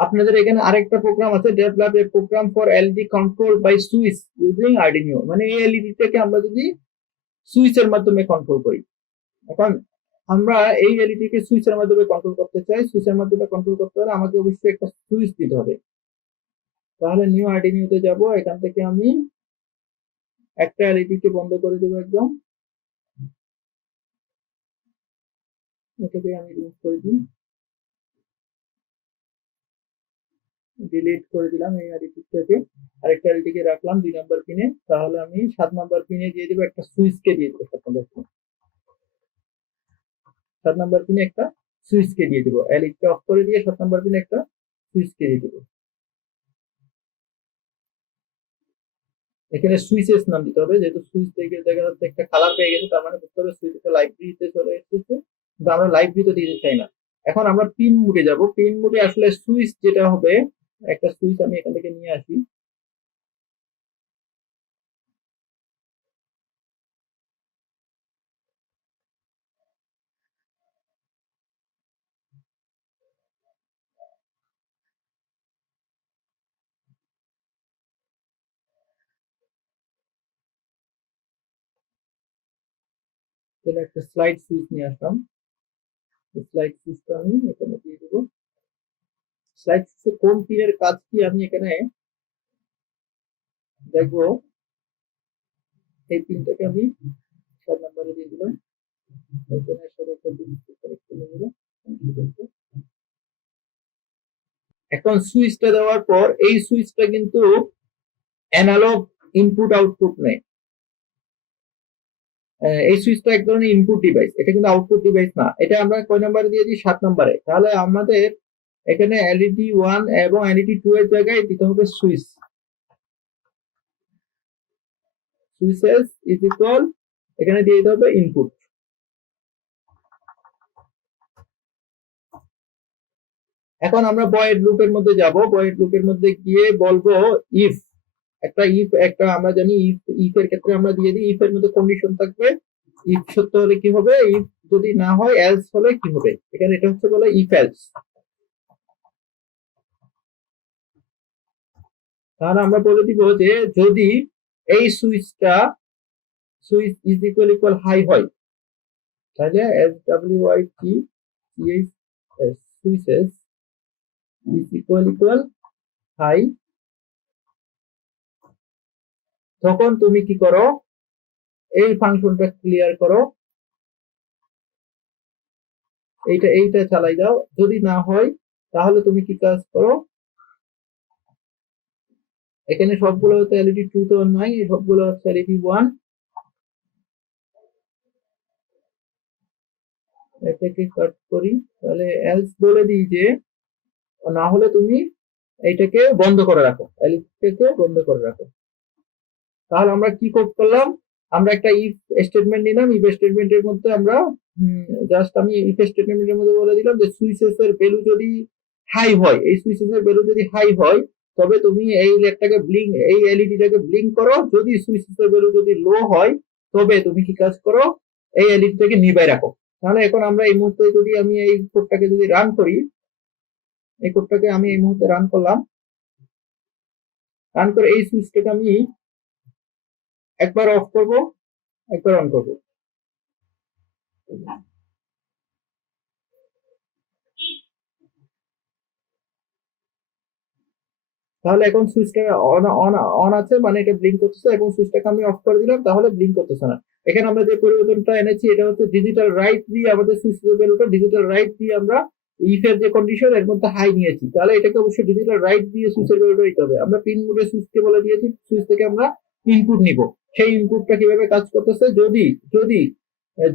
আপনাদের এখানে আরেকটা প্রোগ্রাম আছে, develop a program for LED control by switch using Arduino. মানে এই এলইডিটাকে আমরা যদি সুইচের মাধ্যমে কন্ট্রোল করি, এখন আমরা এই এলইডিকে সুইচের মাধ্যমে কন্ট্রোল করতে চাই। সুইচের মাধ্যমে কন্ট্রোল করতে হলে আমাকে অবশ্যই একটা সুইচ দিতে হবে। তাহলে নিউ আর্ডিনোতে যাব, এখান থেকে আমি একটা এলইডি কে বন্ধ করে দেবো একদম, এটাকে আমি রিমুভ করে দিই, ডিলিট করে দিলাম এই এলইডিটাকে। আরেকটা এলইডি কে রাখলাম 2 নম্বর পিনে। তাহলে আমি 7 নম্বর পিনে দিয়ে দেবো একটা সুইচ কে দিয়ে দেবো 7 নম্বর পিনে। 7 নম্বর পিনে একটা সুইচ কে দিয়ে দেবো, এলইডি অফ করে দিয়ে 7 নম্বর পিনে একটা সুইচ কে দিয়ে দেবো। এখানে সুইচেস নাম দিতে হবে, যেহেতু সুইচ থেকে দেখা যাচ্ছে একটা কালার পেয়ে গেছে, তার মানে বুঝতে হবে সুইচ একটা লাইব্রেরিতে চলে এসেছে, কিন্তু আমরা লাইব্রেরিতে দিতে চাই না। এখন আমরা পিন মোডে যাব। পিন মোডে আসলে সুইচ যেটা হবে, একটা সুইচ আমি এখান থেকে নিয়ে আসি। তাহলে একটা স্লাইড সুইচ নিয়ে আসলাম, স্লাইড সুইচটা আমি এখানে দিয়ে দেবো। স্লাইড সুইচে কোন পিনের কাজ কি আমি এখানে দেখবো। এই পিনটাকে আমি 7 নম্বরে দিয়ে দিলাম, এখানে সাথে একটা কানেক্ট করে দিলাম। এখন সুইচটা দেওয়ার পর এই সুইচটা কিন্তু অ্যানালগ ইনপুট আউটপুট নেয়। এই সুইচটা এক ধরনের ইনপুট ডিভাইস, এটা কিন্তু আউটপুট ডিভাইস না। এটা আমরা কয় নাম্বারে দিয়ে দিই? 7 নম্বরে। তাহলে আমাদের এখানে এলইডি 1 এবং এলইডি 2 এর জায়গায় দিতে হবে সুইচ। সুইচেস ইজ ইকুয়াল, এখানে দিয়ে দিতে হবে ইনপুট। এখন আমরা বয়েড লুপের মধ্যে যাব। বয়েড লুপের মধ্যে গিয়ে বলবো ইফ, একটা আমরা জানি ইফ এর ক্ষেত্রে আমরা দিয়ে দিই, ইফ এর মধ্যে কন্ডিশন থাকবে। ইফ সত্য হলে কি হবে, ইফ যদি না হয় এলস হলে কি হবে। এখানে এটা হচ্ছে বলে ইফ এলস। তাহলে আমরা বলে দিব যে যদি এই সুইচটা switch is equal equal high হয়, তাহলে S W I T C H switches is equal equal high, তখন তুমি কি করো, এই ফাংশনটা ক্লিয়ার করো, এইটা চালাই দাও। যদি না হয় তাহলে তুমি কি কাজ করো, এখানে সবগুলো হচ্ছে এলইডি 2 তো নাই, সবগুলো হচ্ছে এলইডি 1। এটাকে কাট করি, তাহলে এলস বলে দিই যে না হলে তুমি এইটাকে বন্ধ করে রাখো, এলইডিটাকে বন্ধ করে রাখো। তাহলে আমরা কি কোড করলাম, আমরা একটা ইফ স্টেটমেন্ট নিলাম। ইফ স্টেটমেন্টের মধ্যে আমরা জাস্ট আমি ইফ স্টেটমেন্টের মধ্যে বলে দিলাম যে সুইচেস এর ভ্যালু যদি হাই হয়, এই সুইচেস এর ভ্যালু যদি হাই হয় তবে তুমি এই লেটটাকে ব্লিঙ্ক, এই এলইডিটাকে ব্লিঙ্ক করো। যদি সুইচেস এর ভ্যালু যদি লো হয় তবে তুমি কি কাজ করো, এই এলইডিটাকে নিভাই রাখো। তাহলে এখন আমরা এই মুহূর্তে যদি আমি এই কোডটাকে যদি রান করি, এই কোডটাকে আমি এই মুহূর্তে রান করলাম, রান করে এই সুইচটাকে আমি একবার অফ করব, একবার অন করব। তাহলে এখন সুইচটা অন অন অন আছে, মানে এটা ব্লিঙ্ক করতেছে, এবং সুইচটাকে আমি অফ করে দিলাম, তাহলে ব্লিঙ্ক করতেছে না। এখানে আমরা যে পরিবর্তনটা এনেছি এটা হচ্ছে ডিজিটাল রাইট দিয়ে, আমাদের সুইচের ভ্যালুটা ডিজিটাল রাইট দিয়ে আমরা ইফ এর যে কন্ডিশন এর মধ্যে হাই নিয়েছি, তাহলে এটাকে অবশ্যই ডিজিটাল রাইট দিয়ে সুইচের ভ্যালুটা দিতে হবে। আমরা পিন মোডে সুইচকে বলে দিয়েছি, সুইচ থেকে আমরা ইনপুট নিব। সেই ইনপুটটা কিভাবে কাজ করতেছে, যদি যদি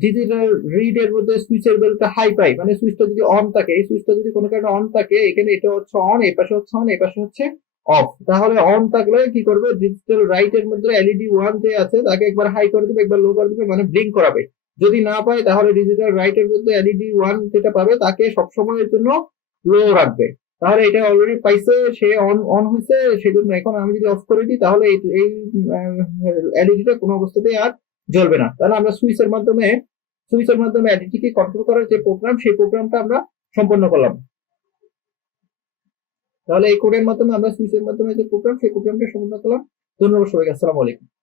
ডিজিটাল রিড এর মধ্যে সুইচের ভ্যালুটা হাই পাই, মানে সুইচটা যদি অন থাকে, এই সুইচটা যদি কোনো কারণে অন থাকে, এখানে এটা হচ্ছে অন, এই পাশে হচ্ছে অন, এই পাশে হচ্ছে অফ। তাহলে অন থাকলে কি করবে, ডিজিটাল রাইট এর মধ্যে এলইডি 1 যে আছে তাকে একবার হাই করে দিবে, একবার লো করে দিবে, মানে ব্লিঙ্ক করাবে। যদি না পায় তাহলে ডিজিটাল রাইট এর মধ্যে এলইডি 1 যেটা পাবে তাকে সবসময়ের জন্য লো রাখবে। তাহলে এটা অলরেডি পাইছে, সে অন অন হয়েছে, সেজন্য এখন আমি যদি অফ করে দিই তাহলে এই এলইডিটা কোনো অবস্থাতেই আর জ্বলবে না। তাহলে আমরা সুইচের মাধ্যমে এলইডিকে কন্ট্রোল করার যে প্রোগ্রাম, সেই প্রোগ্রামটা আমরা সম্পন্ন করলাম। তাহলে এই কোডের মাধ্যমে আমরা সুইচের মাধ্যমে যে প্রোগ্রাম সেই প্রোগ্রামটা সম্পূর্ণ করলাম। ধন্যবাদ সবাইকে, আসসালামু আলাইকুম।